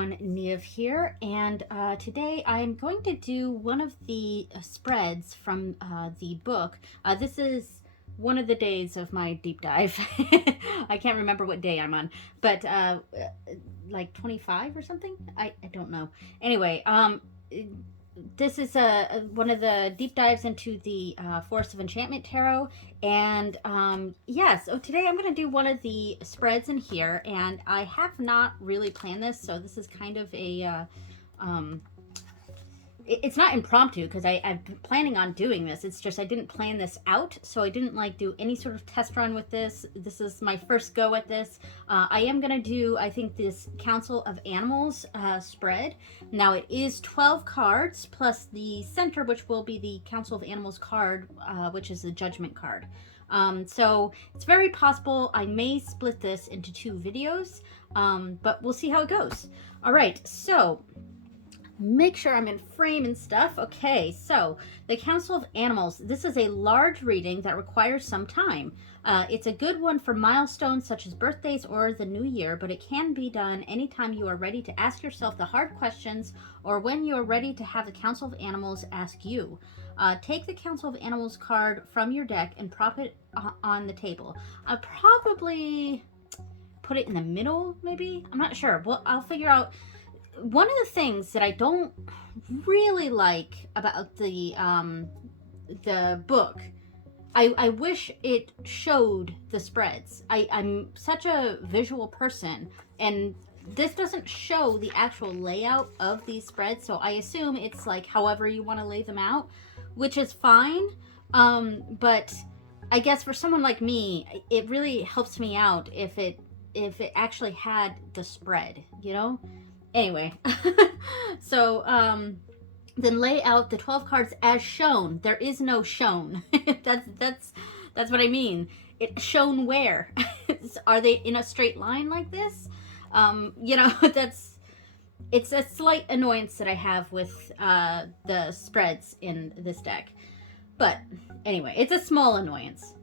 everyone, Niamh here, and today I'm going to do one of the spreads from the book. This is one of the days of my deep dive. I can't remember what day I'm on, but like 25 or something? I don't know. Anyway, this is one of the deep dives into the Forest of Enchantment Tarot. And yeah, so today I'm going to do one of the spreads in here. And I have not really planned this, so this is kind of a it's not impromptu because I'm planning on doing this. It's just I didn't plan this out, so I didn't like do any sort of test run with this. This is my first go at this. I am gonna do, I think, this Council of Animals spread. Now it is 12 cards plus the center, which will be the Council of Animals card, which is the Judgment card. So it's very possible I may split this into 2 videos, but we'll see how it goes. All right, so make sure I'm in frame and stuff. Okay, so the Council of Animals. This is a large reading that requires some time. It's a good one for milestones such as birthdays or the new year, but it can be done anytime you are ready to ask yourself the hard questions or when you are ready to have the Council of Animals ask you. Take the Council of Animals card from your deck and prop it on the table. I'll probably put it in the middle, maybe? I'm not sure. Well, I'll figure out. One of the things that I don't really like about the book, I wish it showed the spreads. I'm such a visual person, and this doesn't show the actual layout of these spreads, so I assume it's like however you want to lay them out, which is fine. But I guess for someone like me, it really helps me out if it actually had the spread, you know? Anyway, so then lay out the 12 cards as shown. There is no shown. that's what I mean. It shown where? Are they in a straight line like this? You know, it's a slight annoyance that I have with the spreads in this deck. But anyway, it's a small annoyance.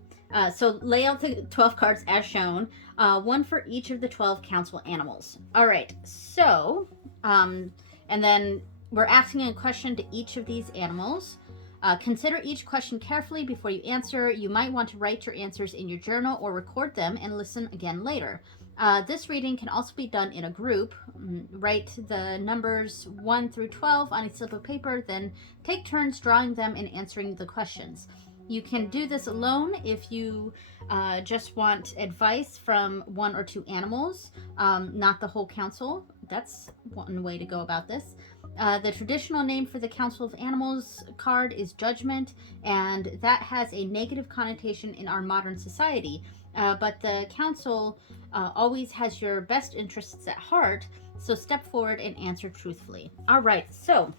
So lay out the 12 cards as shown, one for each of the 12 council animals. All right, so, and then we're asking a question to each of these animals. Consider each question carefully before you answer. You might want to write your answers in your journal or record them and listen again later. This reading can also be done in a group. Write the numbers 1 through 12 on a slip of paper, then take turns drawing them and answering the questions. You can do this alone if you just want advice from 1 or 2 animals, not the whole council. That's one way to go about this. The traditional name for the Council of Animals card is Judgment, and that has a negative connotation in our modern society. But the council always has your best interests at heart, so step forward and answer truthfully. All right, so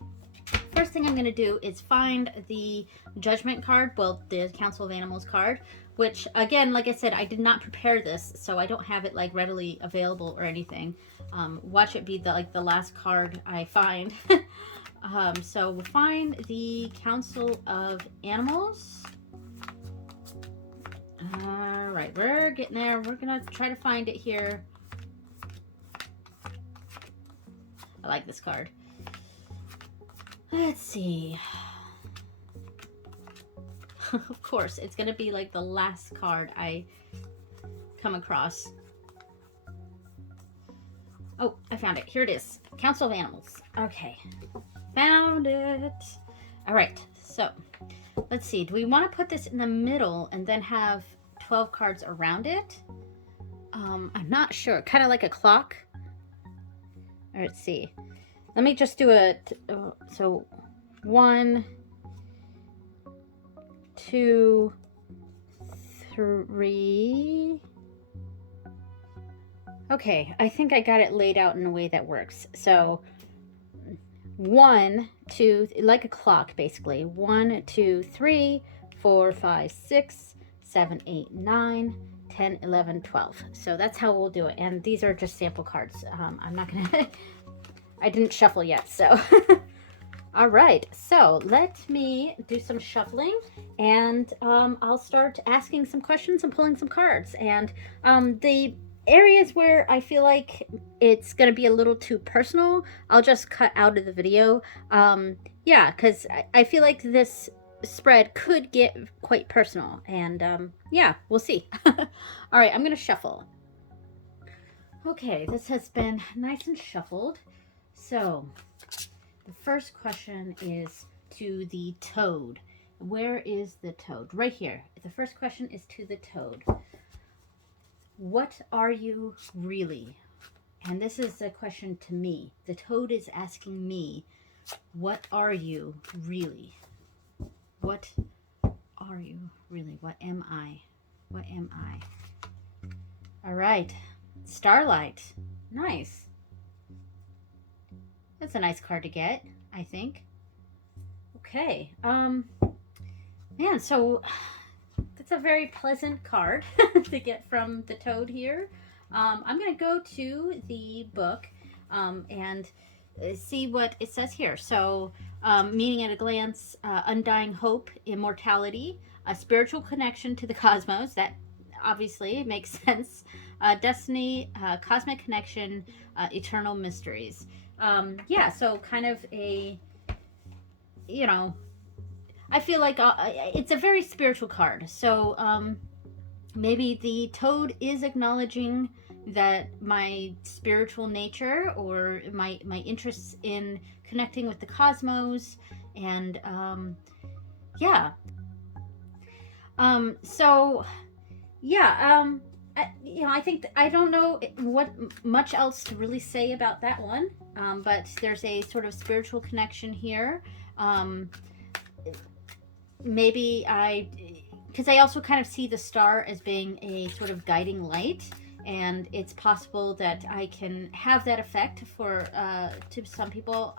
first thing I'm going to do is find the Judgment card, well, the Council of Animals card, which, again, like I said, I did not prepare this, so I don't have it, like, readily available or anything. Watch it be, the last card I find. So we'll find the Council of Animals. All right, we're getting there. We're going to try to find it here. I like this card. Let's see. Of course, it's going to be like the last card I come across. Oh, I found it. Here it is. Council of Animals. Okay. Found it. All right. So, let's see. Do we want to put this in the middle and then have 12 cards around it? I'm not sure. Kind of like a clock. All right, let's see. Let me just do so 1, 2, 3. Okay, I think I got it laid out in a way that works. So 1, 2, like a clock basically. 1, 2, 3, 4, 5, 6, 7, 8, 9, 10, 11, 12. So that's how we'll do it. And these are just sample cards. I'm not gonna I didn't shuffle yet, so. All right, so let me do some shuffling, and I'll start asking some questions and pulling some cards. And the areas where I feel like it's going to be a little too personal, I'll just cut out of the video. Yeah, because I feel like this spread could get quite personal. And yeah, we'll see. All right, I'm going to shuffle. Okay, this has been nice and shuffled. So the first question is to the toad. Where is the toad? Right here. The first question is to the toad. What are you really? And this is a question to me. The toad is asking me, what are you really? What are you really? What am I? What am I? All right. Starlight. Nice. That's a nice card to get, I think. Okay. Man, so that's a very pleasant card to get from the toad here. I'm going to go to the book and see what it says here. So, meaning at a glance, undying hope, immortality, a spiritual connection to the cosmos. That obviously makes sense. Destiny, cosmic connection, eternal mysteries. Yeah, so kind of a, you know, I feel like it's a very spiritual card. So maybe the toad is acknowledging that my spiritual nature or my interests in connecting with the cosmos and yeah. So yeah, I think I don't know what much else to really say about that one. But there's a sort of spiritual connection here. Maybe because I also kind of see the star as being a sort of guiding light, and it's possible that I can have that effect for to some people,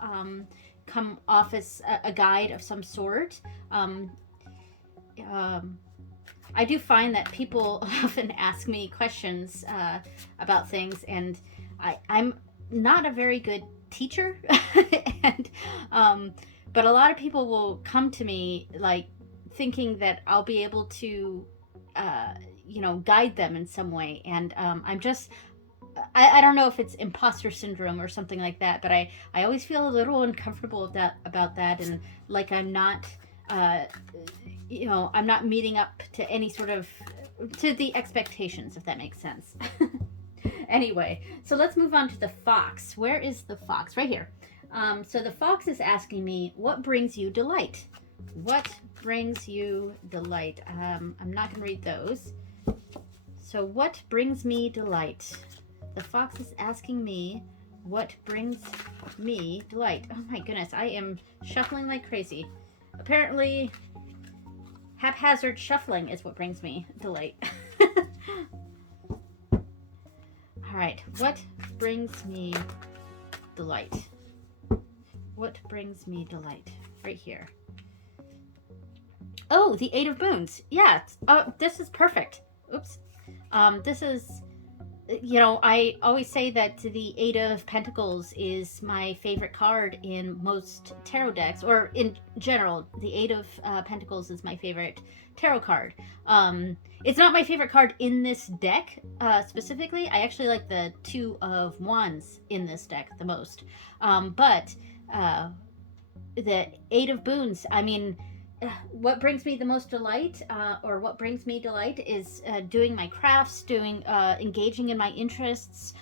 come off as a guide of some sort. I do find that people often ask me questions about things, and I'm not a very good teacher, and but a lot of people will come to me like thinking that I'll be able to, guide them in some way, and I'm just. I don't know if it's imposter syndrome or something like that, but I always feel a little uncomfortable about that, and like I'm not, I'm not meeting up to any sort of to the expectations, if that makes sense. Anyway, so let's move on to the fox. Where is the fox? Right here. So the fox is asking me, what brings you delight? What brings you delight? I'm not going to read those. So what brings me delight? The fox is asking me, what brings me delight? Oh my goodness, I am shuffling like crazy. Apparently, haphazard shuffling is what brings me delight. All right, what brings me delight? What brings me delight? Right here. Oh, the Eight of Moons. Yeah, this is perfect. Oops. This is, I always say that the Eight of Pentacles is my favorite card in most tarot decks, or in general, the Eight of Pentacles is my favorite tarot card. It's not my favorite card in this deck specifically. I actually like the Two of Wands in this deck the most. But the Eight of Boons, I mean, what brings me the most delight, or what brings me delight, is doing my crafts, engaging in my interests,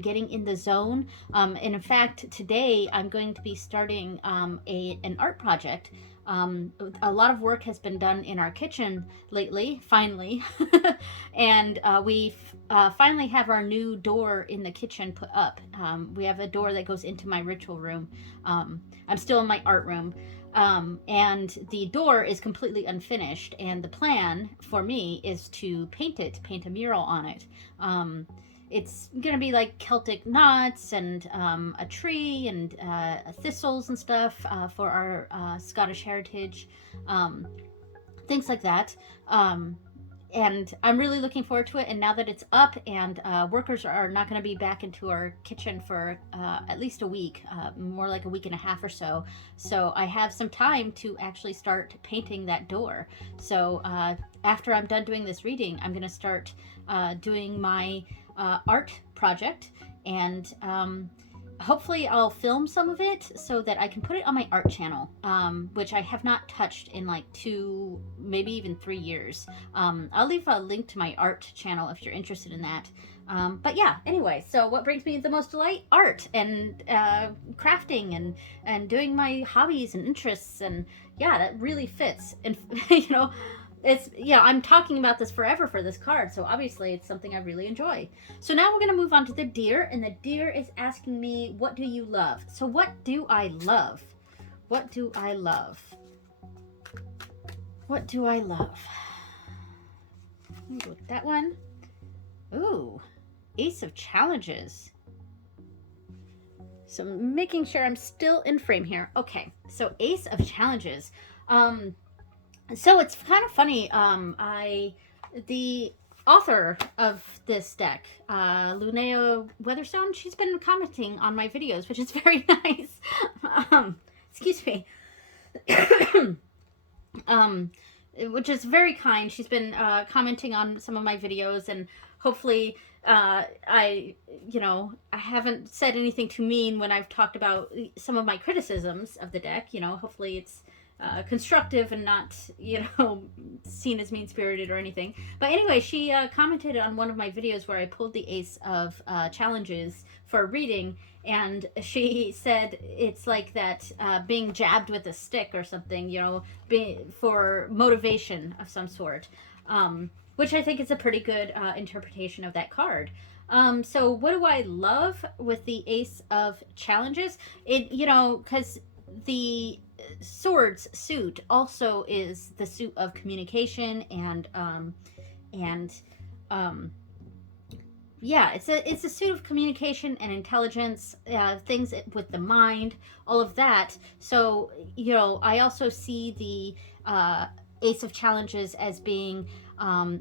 getting in the zone. And in fact, today I'm going to be starting an art project. A lot of work has been done in our kitchen lately, finally, and we finally have our new door in the kitchen put up. We have a door that goes into my ritual room. I'm still in my art room. And the door is completely unfinished, and the plan for me is to paint a mural on it. It's gonna be like Celtic knots and a tree and thistles and stuff for our Scottish heritage, things like that. And I'm really looking forward to it. And now that it's up and workers are not going to be back into our kitchen for at least a week, more like a week and a half or so. So I have some time to actually start painting that door. So after I'm done doing this reading, I'm going to start doing my art project, and hopefully I'll film some of it so that I can put it on my art channel, which I have not touched in like 2, maybe even 3 years. I'll leave a link to my art channel if you're interested in that. But yeah, anyway, so what brings me the most delight? Art and crafting and doing my hobbies and interests. And yeah, that really fits. And, you know, it's, yeah, I'm talking about this forever for this card, so obviously it's something I really enjoy. So now we're going to move on to the deer, and the deer is asking me, what do you love? So what do I love? What do I love? What do I love? Let me go with that one. Ooh, Ace of Challenges. So making sure I'm still in frame here. Okay, so Ace of Challenges. So it's kind of funny. The author of this deck, Lunea Weatherstone, she's been commenting on my videos, which is very nice. Excuse me. Which is very kind. She's been commenting on some of my videos, and hopefully I haven't said anything too mean when I've talked about some of my criticisms of the deck. You know, hopefully it's constructive and not, seen as mean-spirited or anything. But anyway, she commented on one of my videos where I pulled the Ace of Challenges for a reading, and she said it's like that being jabbed with a stick or something, for motivation of some sort, which I think is a pretty good interpretation of that card. So what do I love with the Ace of Challenges? Because the swords suit also is the suit of communication and yeah, it's a suit of communication and intelligence, things with the mind, all of that. So I also see the Ace of Challenges as being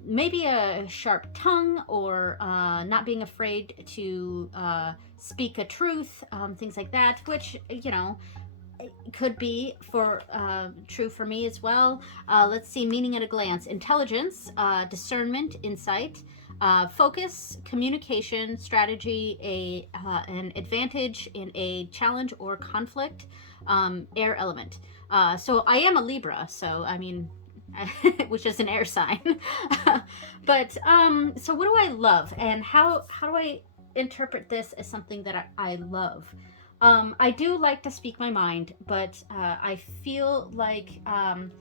maybe a sharp tongue, or not being afraid to speak a truth, things like that, which could be true for me as well. Let's see, meaning at a glance: intelligence, discernment, insight, focus, communication, strategy, an advantage in a challenge or conflict, air element. So I am a Libra, so I mean, which is an air sign. But so what do I love, and how do I interpret this as something that I love? I do like to speak my mind, but I feel like I'm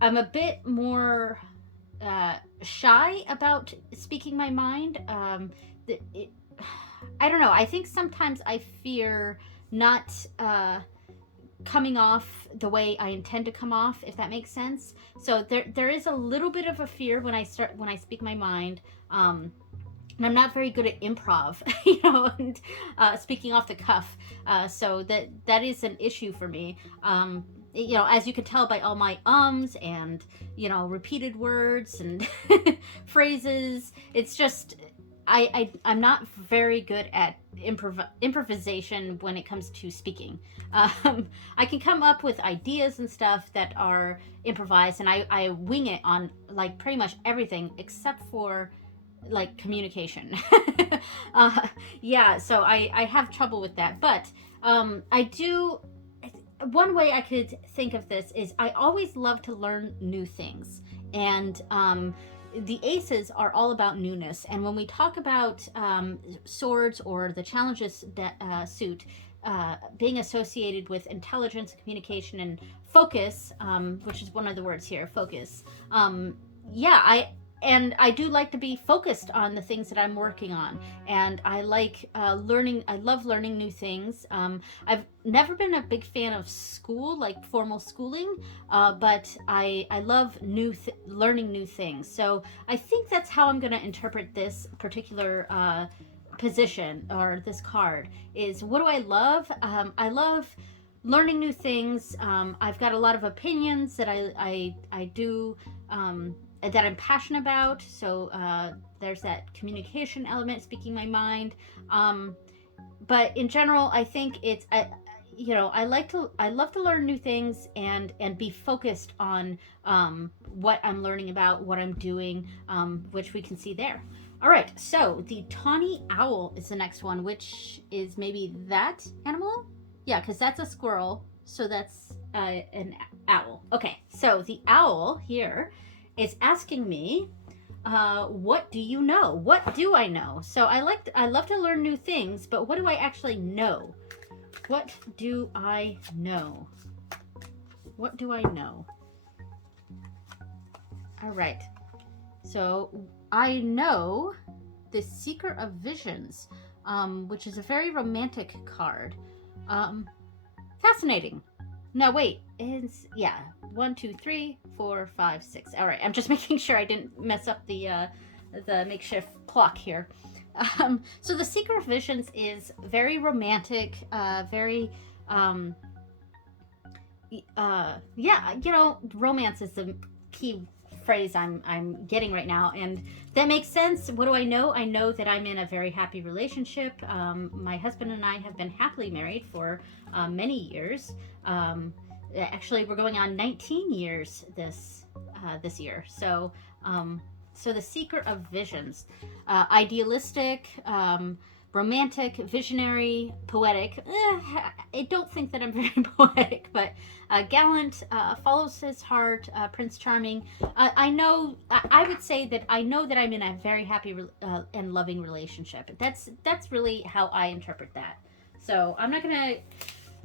a bit more shy about speaking my mind. I don't know. I think sometimes I fear not coming off the way I intend to come off, if that makes sense. So there is a little bit of a fear when I speak my mind. And I'm not very good at improv, and speaking off the cuff. So that is an issue for me. As you can tell by all my ums and, repeated words and phrases, it's just, I'm not very good at improvisation when it comes to speaking. I can come up with ideas and stuff that are improvised, and I wing it on like pretty much everything except for like communication. So I have trouble with that, but I do. One way I could think of this is I always love to learn new things, and the aces are all about newness. And when we talk about swords or the challenges suit being associated with intelligence, communication, and focus, which is one of the words here, focus. I do like to be focused on the things that I'm working on, and I like learning. I love learning new things. I've never been a big fan of school, like formal schooling, but I love learning new things. So I think that's how I'm going to interpret this particular position, or this card, is what do I love? I love learning new things. I've got a lot of opinions that I do. That I'm passionate about. So there's that communication element, speaking my mind. But in general, I think it's, you know, I love to learn new things and be focused on what I'm learning about, what I'm doing, which we can see there. All right, so the tawny owl is the next one, which is maybe that animal. Yeah, because that's a squirrel, so that's an owl. Okay, so the owl here is asking me, what do you know? What do I know? So I love to learn new things, but what do I actually know? What do I know? What do I know? All right. So I know the Seeker of Visions, which is a very romantic card. Fascinating. No, wait. It's, yeah. 1, 2, 3, 4, 5, 6. All right. I'm just making sure I didn't mess up the makeshift clock here. So the Seeker of Visions is very romantic, very, yeah, you know, romance is the key phrase I'm getting right now, and that makes sense. What do I know? I know that I'm in a very happy relationship. My husband and I have been happily married for many years. Actually, we're going on 19 years this year. So so the Seeker of Visions, idealistic, romantic, visionary, poetic. I don't think that I'm very poetic, but gallant, follows his heart, Prince Charming. I know, I would say that I know that I'm in a very happy and loving relationship. That's really how I interpret that. So I'm not going to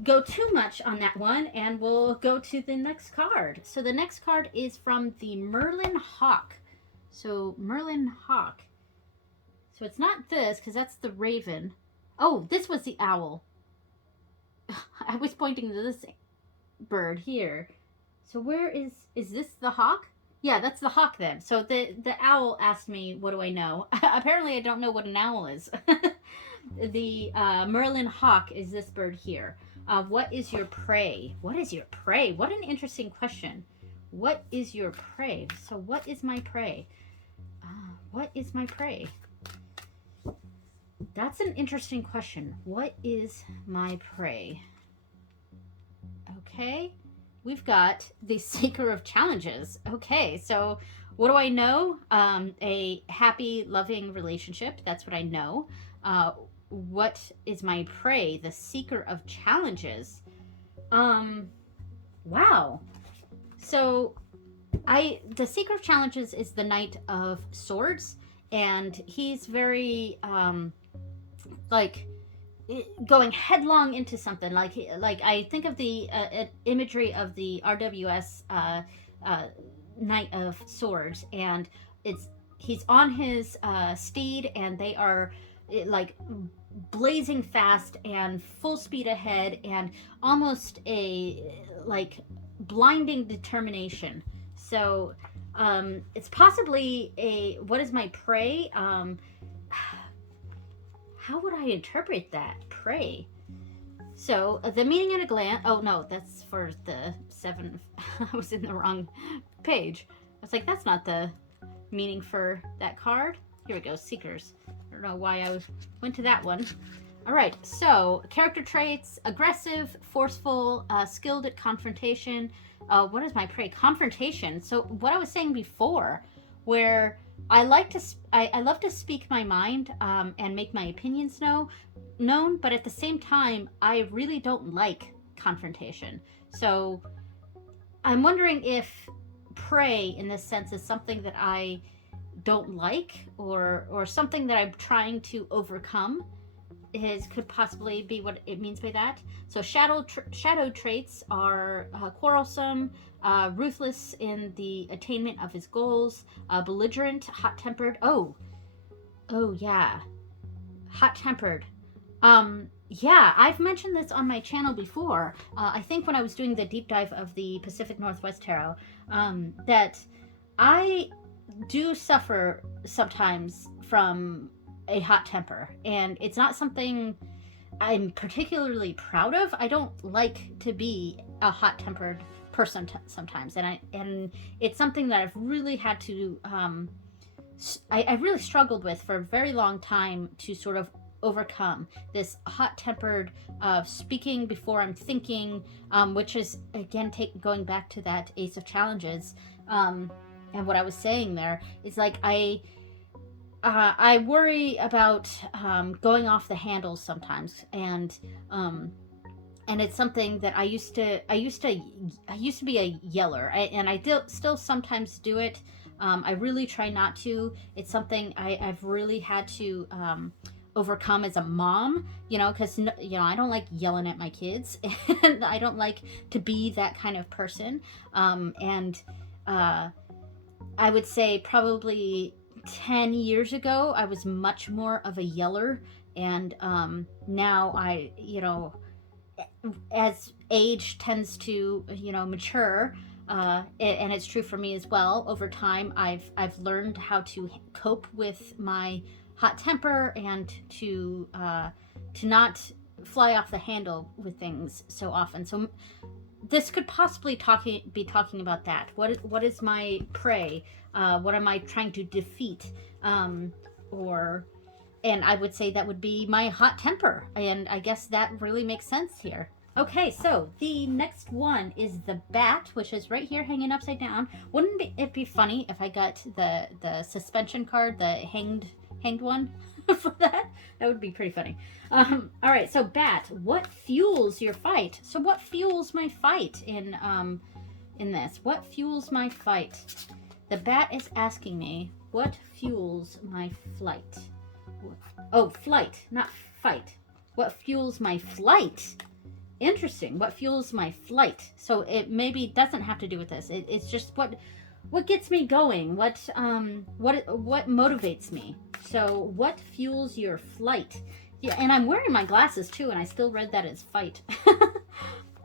go too much on that one, and we'll go to the next card. So the next card is from the Merlin Hawk. So Merlin Hawk. So it's not this, because that's the raven. Oh, this was the owl. I was pointing to this bird here. So where is this the hawk? Yeah, that's the hawk then. So the owl asked me, what do I know? Apparently I don't know what an owl is. The Merlin Hawk is this bird here. What is your prey? What is your prey? What an interesting question. What is your prey? So what is my prey? What is my prey? That's an interesting question. What is my prey? Okay, we've got the Seeker of Challenges. Okay, so what do I know? A happy, loving relationship. That's what I know. What is my prey? The Seeker of Challenges. Wow. So the Seeker of Challenges is the Knight of Swords, and he's very like going headlong into something. Like I think of the imagery of the RWS Knight of Swords, and he's on his steed, and they are like blazing fast and full speed ahead, and almost a like blinding determination. So it's possibly a what is my prey? How would I interpret that? Prey. So the meaning at a glance. Oh no, that's for the 7. I was in the wrong page. I was like, that's not the meaning for that card. Here we go, Seekers. I don't know why I went to that one. All right, so character traits: aggressive, forceful, skilled at confrontation. What is my prey? Confrontation. So what I was saying before, where I love to speak my mind and make my opinions known, but at the same time, I really don't like confrontation. So I'm wondering if prey in this sense is something that I don't like, or something that I'm trying to overcome. Could possibly be what it means by that. So shadow traits are quarrelsome, ruthless in the attainment of his goals, belligerent, hot-tempered. Oh yeah, hot-tempered. Yeah, I've mentioned this on my channel before. I think when I was doing the deep dive of the Pacific Northwest Tarot, that I do suffer sometimes from a hot temper, and it's not something I'm particularly proud of. I don't like to be a hot-tempered person sometimes, and it's something that I've really had to I really struggled with for a very long time to sort of overcome, this hot-tempered speaking before I'm thinking, which is again going back to that Ace of Challenges, and what I was saying there is like I worry about going off the handles sometimes, and it's something that I used to be a yeller, and I still sometimes do it. I really try not to. It's something I've really had to overcome as a mom, because I don't like yelling at my kids, and I don't like to be that kind of person. And I would say probably 10 years ago, I was much more of a yeller, and now as age tends to mature, and it's true for me as well. Over time, I've learned how to cope with my hot temper and to not fly off the handle with things so often. So this could possibly be talking about that. What is my prey? What am I trying to defeat? And I would say that would be my hot temper. And I guess that really makes sense here. Okay, so the next one is the bat, which is right here hanging upside down. Wouldn't it be funny if I got the suspension card, the hanged one for that? That would be pretty funny. All right, so bat, what fuels your fight? So what fuels my fight in this? What fuels my fight? The bat is asking me, what fuels my flight? Oh, flight, not fight. What fuels my flight? Interesting. What fuels my flight? So it maybe doesn't have to do with this. It's just what gets me going. What motivates me. So what fuels your flight? Yeah, and I'm wearing my glasses too, and I still read that as fight.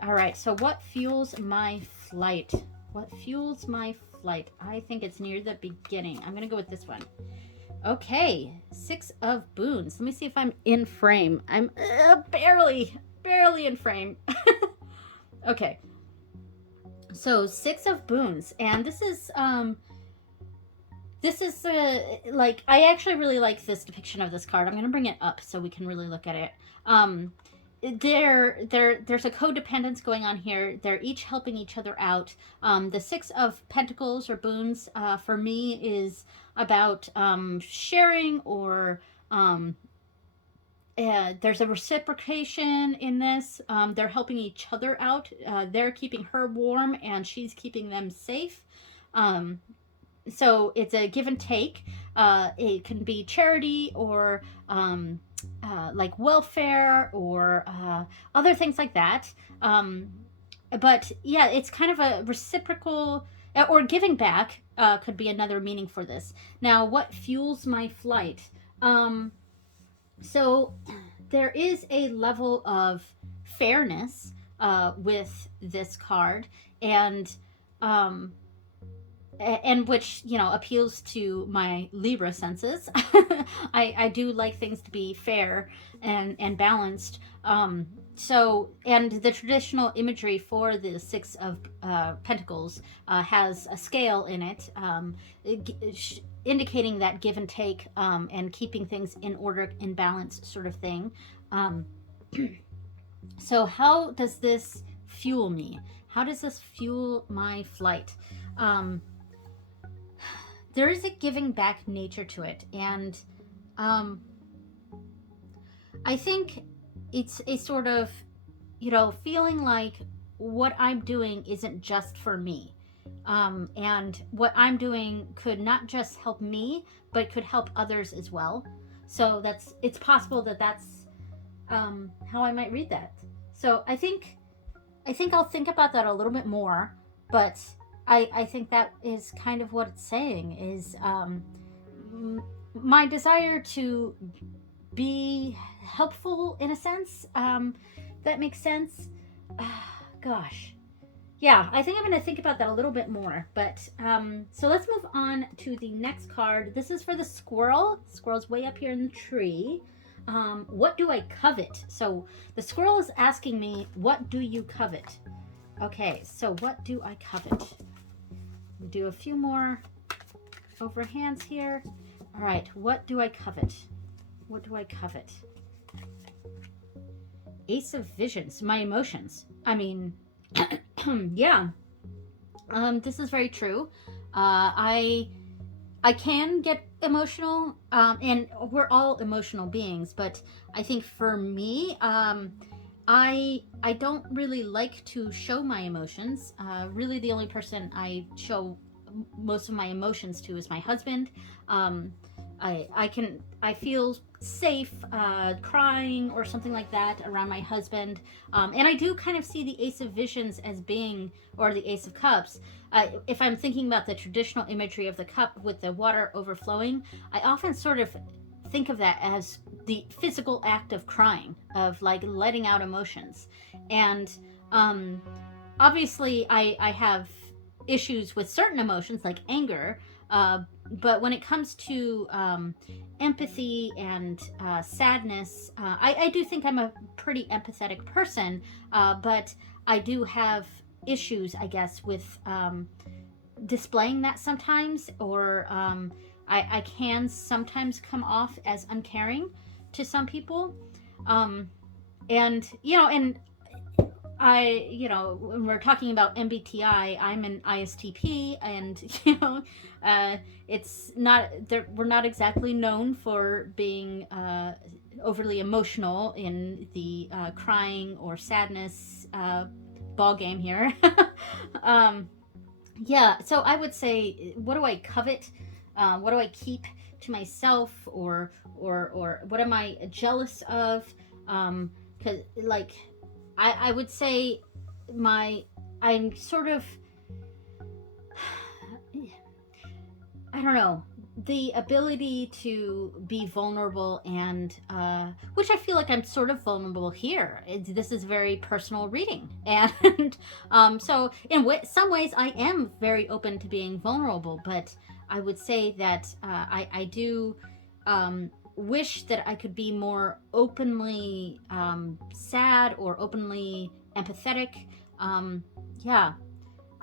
All right. So what fuels my flight? What fuels my flight? I think it's near the beginning. I'm gonna go with this one. Okay, 6 of Boons. Let me see if I'm in frame. I'm barely in frame. Okay, so 6 of Boons, and this is like, I actually really like this depiction of this card. I'm gonna bring it up so we can really look at it. There's a codependence going on here. They're each helping each other out. The 6 of Pentacles or Boons for me is about sharing, or there's a reciprocation in this. They're helping each other out. They're keeping her warm and she's keeping them safe. So it's a give and take. It can be charity, or like welfare, or other things like that. But yeah, it's kind of a reciprocal, or giving back could be another meaning for this. Now, what fuels my flight? So there is a level of fairness with this card, and which appeals to my Libra senses. I do like things to be fair and balanced. So, and the traditional imagery for the 6 of Pentacles has a scale in it, indicating that give and take, and keeping things in order, in balance, sort of thing. So how does this fuel me? How does this fuel my flight? There is a giving back nature to it, and I think it's a sort of, feeling like what I'm doing isn't just for me. And what I'm doing could not just help me, but could help others as well. So it's possible that that's how I might read that. So I think I'll think about that a little bit more, but I think that is kind of what it's saying, is my desire to be helpful in a sense. That makes sense. Gosh. Yeah, I think I'm going to think about that a little bit more. But so let's move on to the next card. This is for the squirrel. The squirrel's way up here in the tree. What do I covet? So the squirrel is asking me, what do you covet? Okay, so what do I covet? We'll do a few more overhands here. All right, what do I covet? What do I covet? Ace of Visions, my emotions. I mean, yeah, this is very true. I can get emotional, and we're all emotional beings. But I think for me, I don't really like to show my emotions. Really, the only person I show most of my emotions to is my husband. Um, I feel safe crying or something like that around my husband, and I do kind of see the Ace of Visions as being, or the Ace of Cups. If I'm thinking about the traditional imagery of the cup with the water overflowing, I often sort of think of that as the physical act of crying, of like letting out emotions. And um, obviously, I have issues with certain emotions like anger, but when it comes to empathy and sadness, I do think I'm a pretty empathetic person, but I do have issues, I guess, with displaying that sometimes, or I can sometimes come off as uncaring to some people. Um, and, and when we're talking about MBTI, I'm an ISTP, and uh, it's not we're not exactly known for being overly emotional in the crying or sadness ball game here. um, yeah, so I would say, what do I covet? What do I keep to myself, or what am I jealous of? Because like I would say my I'm sort of I don't know, the ability to be vulnerable, and which I feel like I'm sort of vulnerable here. This is very personal reading, and so in some ways I am very open to being vulnerable, but I would say that I do wish that I could be more openly sad or openly empathetic. Yeah,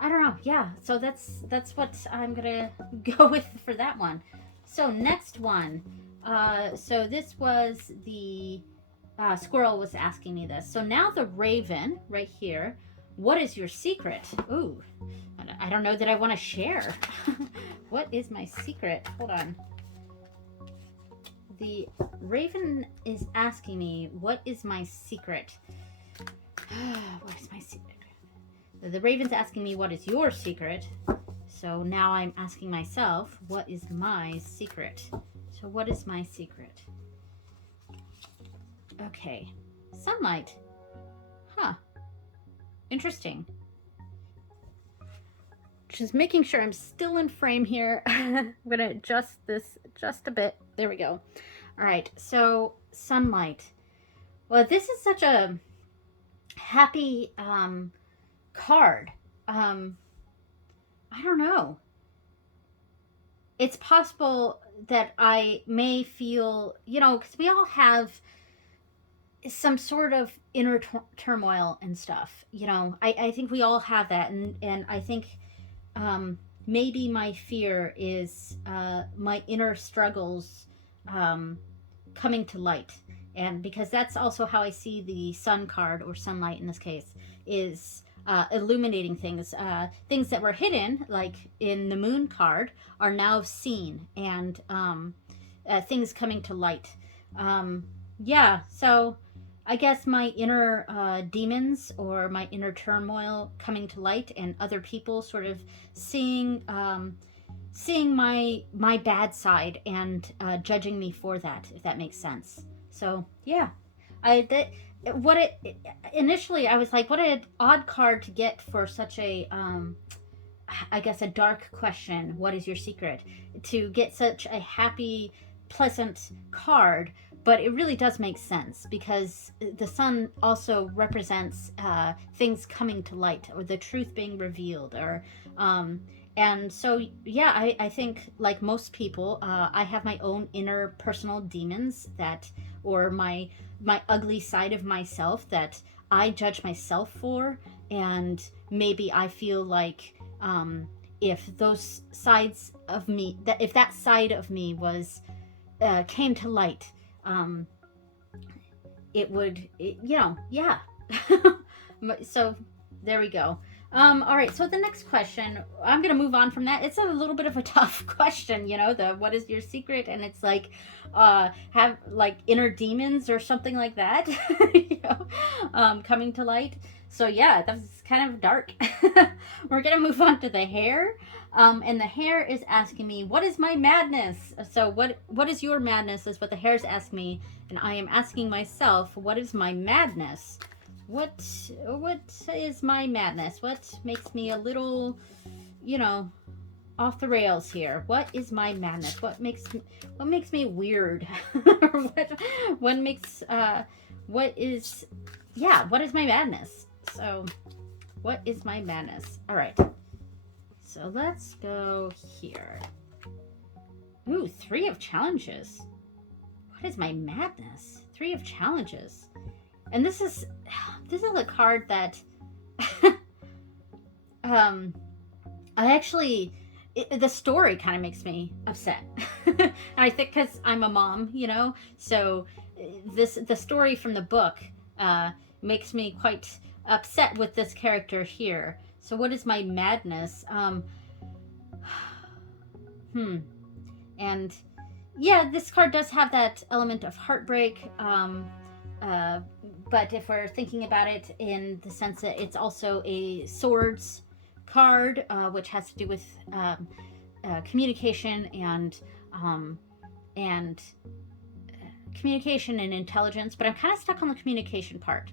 I don't know. Yeah, so that's what I'm gonna go with for that one. So next one. So this was the squirrel was asking me this. So now the raven right here. What is your secret? Ooh, I don't know that I want to share. What is my secret? Hold on. The raven is asking me, what is my secret? What is my secret? The raven's asking me, what is your secret? So now I'm asking myself, what is my secret? So what is my secret? Okay. Sunlight. Huh. Interesting. Just making sure I'm still in frame here. I'm going to adjust this just a bit. There we go. All right. So sunlight. Well, this is such a happy card. I don't know. It's possible that I may feel, because we all have some sort of inner turmoil and stuff. I think we all have that. And I think maybe my fear is my inner struggles coming to light. And because that's also how I see the sun card, or sunlight in this case, is illuminating things. Things that were hidden, like in the moon card, are now seen, and things coming to light. Yeah, so I guess my inner demons, or my inner turmoil coming to light, and other people sort of seeing seeing my bad side, and judging me for that, if that makes sense. So yeah, I that what it initially I was like, what an odd card to get for such a I guess a dark question. What is your secret? To get such a happy, pleasant card, but it really does make sense, because the sun also represents things coming to light, or the truth being revealed, or and so yeah, I think, like most people, I have my own inner personal demons, that, or my ugly side of myself, that I judge myself for, and maybe I feel like if those sides of me, that if that side of me was came to light, um, it would, yeah. So there we go. All right, so the next question, I'm gonna move on from that. It's a little bit of a tough question, the what is your secret, and it's like, have like inner demons or something like that, coming to light. So yeah, that's kind of dark. We're gonna move on to the hair, and the hair is asking me, what is my madness? So what is your madness is what the hair is asking me, and I am asking myself, what is my madness? What is my madness? What makes me a little, off the rails here? What is my madness? What makes me weird? what makes what is my madness? So, what is my madness? All right. So let's go here. Ooh, 3 of challenges. What is my madness? 3 of challenges. And this is a card that I actually, the story kind of makes me upset. And I think because I'm a mom, so the story from the book makes me quite upset with this character here. So what is my madness? And yeah, this card does have that element of heartbreak. But if we're thinking about it in the sense that it's also a swords card, which has to do with communication and communication and intelligence, but I'm kind of stuck on the communication part.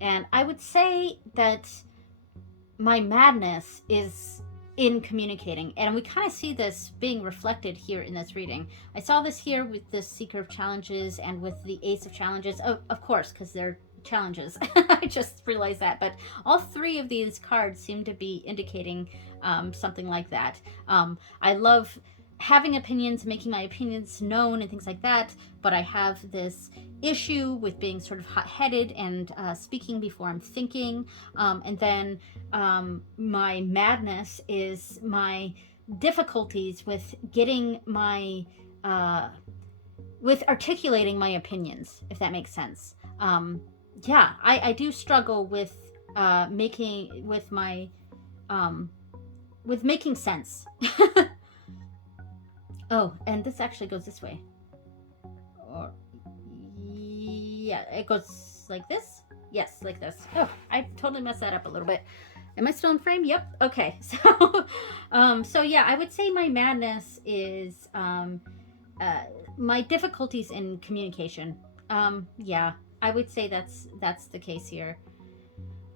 And I would say that my madness is in communicating, and we kind of see this being reflected here in this reading. I saw this here with the Seeker of Challenges and with the Ace of Challenges, of course, because they're challenges. I just realized that, but all 3 of these cards seem to be indicating something like that. I love having opinions, making my opinions known and things like that, but I have this issue with being sort of hot-headed and speaking before I'm thinking, and then my madness is my difficulties with getting my with articulating my opinions, if that makes sense. I do struggle with making sense. Oh, and this actually goes this way. Or yeah, it goes like this. Yes, like this. Oh, I totally messed that up a little bit. Am I still in frame? Yep. Okay. So, so yeah, I would say my madness is my difficulties in communication. Yeah, I would say that's the case here.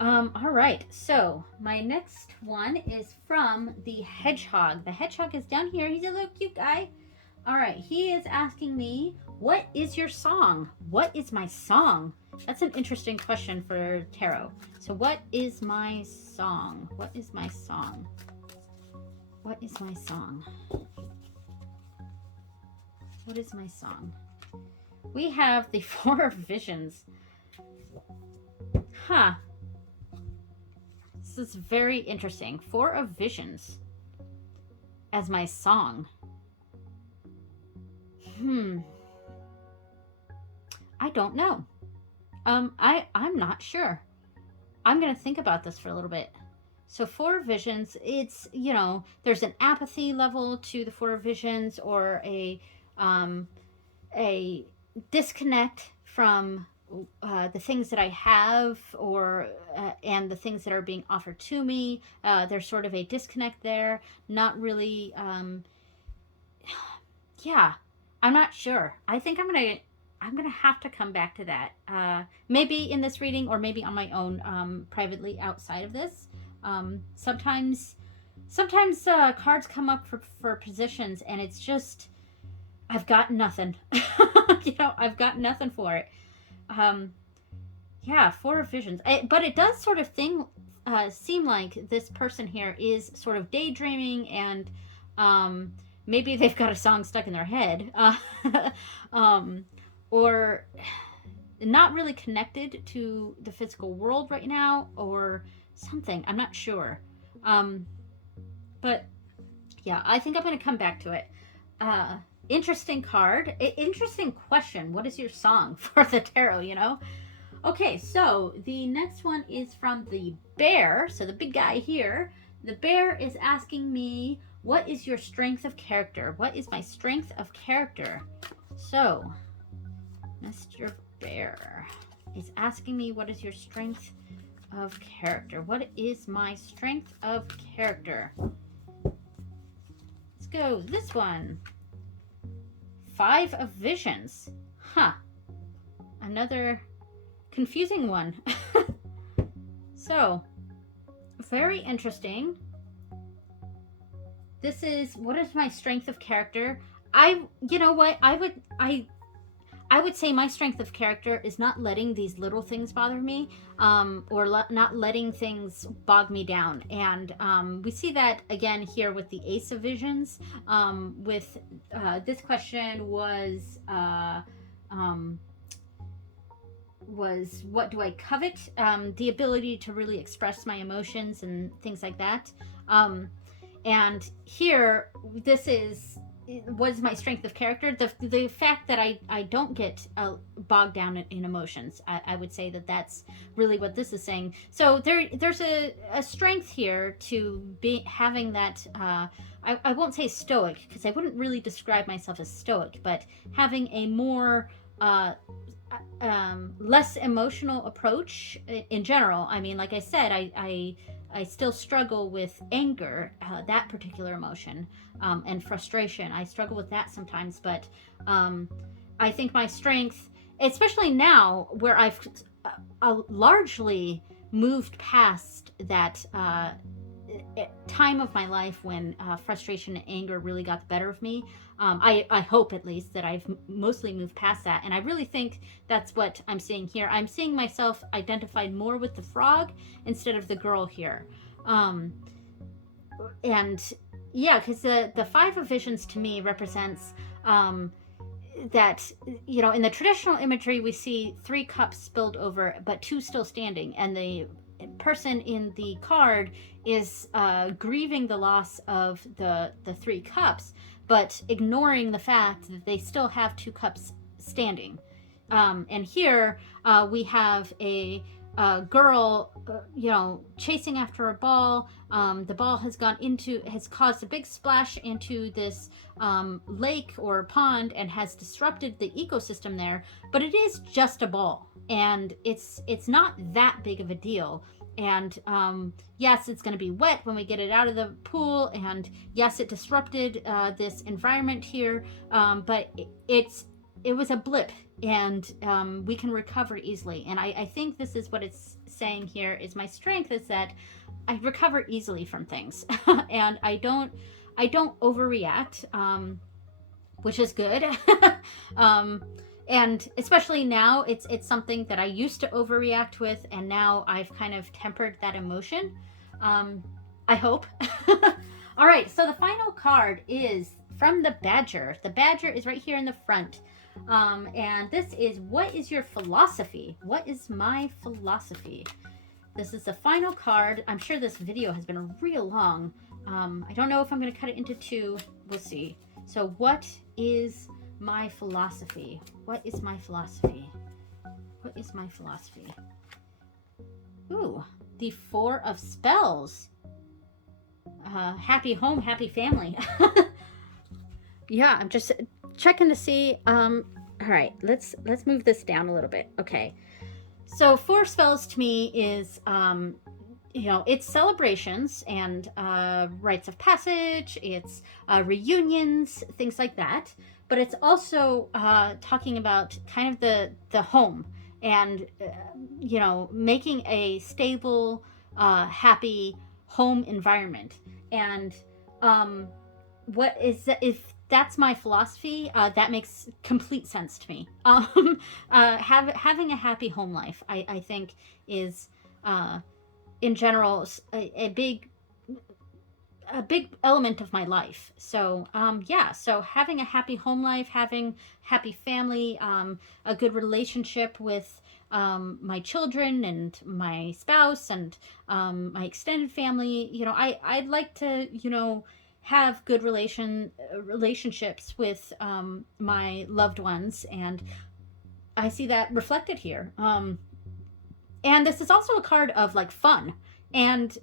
All right, so my next one is from the hedgehog. The hedgehog is down here. He's a little cute guy. All right, he is asking me, what is your song? What is my song? That's an interesting question for tarot. So what is my song? What is my song? What is my song? What is my song? We have the Four of Visions. Huh. This is very interesting. 4 of Visions as my song. I don't know. I'm not sure. I'm going to think about this for a little bit. So 4 of Visions, it's, there's an apathy level to the 4 of Visions, or a disconnect from the things that I have, or and the things that are being offered to me. There's sort of a disconnect there. Not really. Yeah, I'm not sure. I think I'm gonna have to come back to that. Maybe in this reading, or maybe on my own, privately outside of this. Sometimes cards come up for positions, and it's just, I've got nothing. I've got nothing for it. Yeah, 4 of Visions. But it does sort of seem like this person here is sort of daydreaming, and maybe they've got a song stuck in their head, or not really connected to the physical world right now, or something. I'm not sure. But yeah, I think I'm going to come back to it. Interesting card. Interesting question. What is your song for the tarot, Okay, so the next one is from the bear. So the big guy here. The bear is asking me, what is your strength of character? What is my strength of character? So, Mr. Bear is asking me, what is your strength of character? What is my strength of character? Let's go. This one. 5 of Visions. Huh. Another confusing one. So, very interesting. This is, what is my strength of character? You know what? I would say my strength of character is not letting these little things bother me, or not letting things bog me down. And we see that again here with the Ace of Visions. With this question was what do I covet? The ability to really express my emotions and things like that. And here, this is was my strength of character. The fact that I don't get bogged down in emotions. I would say that that's really what this is saying. So there's a strength here to be having that. I won't say stoic, because I wouldn't really describe myself as stoic, but having a more less emotional approach in general. I mean, like I said, I still struggle with anger, that particular emotion, and frustration. I struggle with that sometimes, but I think my strength, especially now where I've largely moved past that time of my life when frustration and anger really got the better of me. I hope at least that I've mostly moved past that. And I really think that's what I'm seeing here. I'm seeing myself identified more with the frog instead of the girl here. And yeah, because the 5 of Visions to me represents that, you know, in the traditional imagery, we see 3 cups spilled over, but 2 still standing. And the person in the card is grieving the loss of the 3 cups, but ignoring the fact that they still have 2 cups standing. And here we have a girl, you know, chasing after a ball. The ball has caused a big splash into this lake or pond and has disrupted the ecosystem there. But it is just a ball, and it's not that big of a deal. And yes, it's going to be wet when we get it out of the pool, and yes, it disrupted this environment here, but it was a blip, and we can recover easily. And I think this is what it's saying here, is my strength is that I recover easily from things. And I don't overreact, which is good. And especially now, it's something that I used to overreact with, and now I've kind of tempered that emotion. I hope. All right, so the final card is from the Badger. The Badger is right here in the front. And this is, what is your philosophy? What is my philosophy? This is the final card. I'm sure this video has been real long. I don't know if I'm going to cut it into 2. We'll see. So what is my philosophy? What is my philosophy? What is my philosophy? Ooh, the 4 of Spells. Happy home, happy family. Yeah, I'm just checking to see. All right, let's move this down a little bit. Okay, so 4 spells to me is you know, it's celebrations and rites of passage, it's reunions, things like that. But it's also talking about kind of the home, and you know, making a stable, happy home environment. And what is that, if that's my philosophy, that makes complete sense to me. Having a happy home life, I think, is in general a big element of my life. So yeah, so having a happy home life, having happy family, a good relationship with my children and my spouse and my extended family. You know, I'd like to, you know, have good relationships with my loved ones, and I see that reflected here. And this is also a card of like fun, and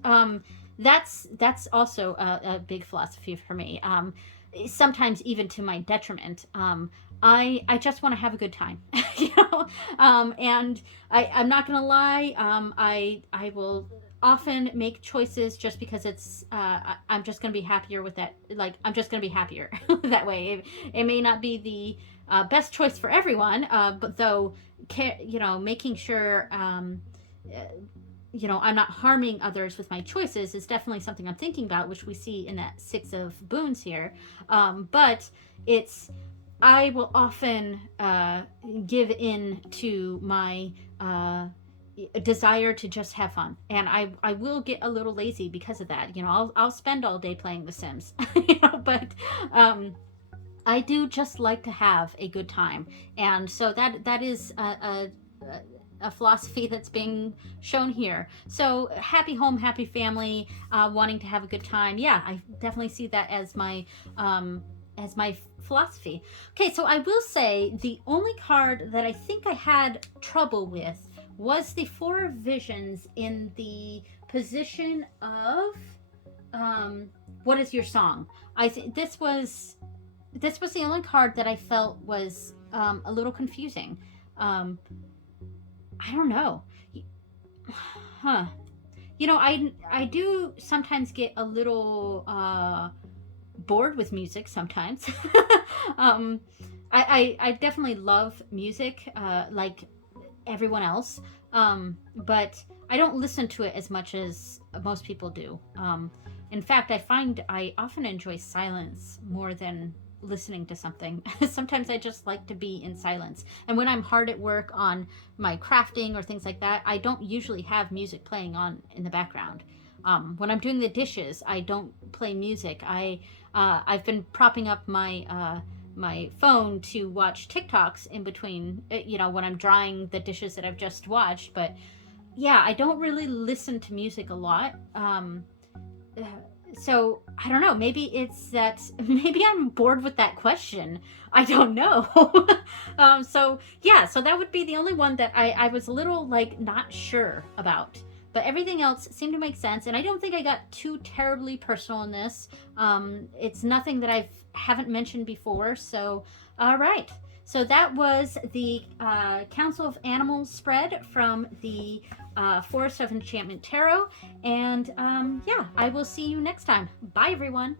that's also a big philosophy for me. Sometimes even to my detriment. I just want to have a good time, you know. And I'm not gonna lie. I will often make choices just because I'm just gonna be happier with that. Like I'm just gonna be happier that way. It may not be the best choice for everyone, but though, you know, making sure. Uh, you know, I'm not harming others with my choices is definitely something I'm thinking about, which we see in that Six of Boons here. But it's, I will often give in to my desire to just have fun, and I will get a little lazy because of that. You know, I'll spend all day playing The Sims, you know, but I do just like to have a good time, and so that is a philosophy that's being shown here. So happy home, happy family, wanting to have a good time. Yeah, I definitely see that as my philosophy. Okay, so I will say the only card that I think I had trouble with was the Four of Visions in the position of what is your song? I think this was the only card that I felt was a little confusing. I don't know. Huh. You know, I do sometimes get a little bored with music sometimes. um, I definitely love music like everyone else, but I don't listen to it as much as most people do. In fact, I find I often enjoy silence more than listening to something. Sometimes I just like to be in silence. And when I'm hard at work on my crafting or things like that, I don't usually have music playing on in the background. When I'm doing the dishes, I don't play music. I've been propping up my phone to watch TikToks in between, you know, when I'm drying the dishes that I've just watched. But yeah, I don't really listen to music a lot. So I don't know. Maybe it's that. Maybe I'm bored with that question. I don't know. So yeah. So that would be the only one that I was a little like not sure about. But everything else seemed to make sense, and I don't think I got too terribly personal in this. It's nothing that I haven't mentioned before. So all right. So that was the Council of Animals spread from the Forest of Enchantment Tarot. And yeah, I will see you next time. Bye, everyone.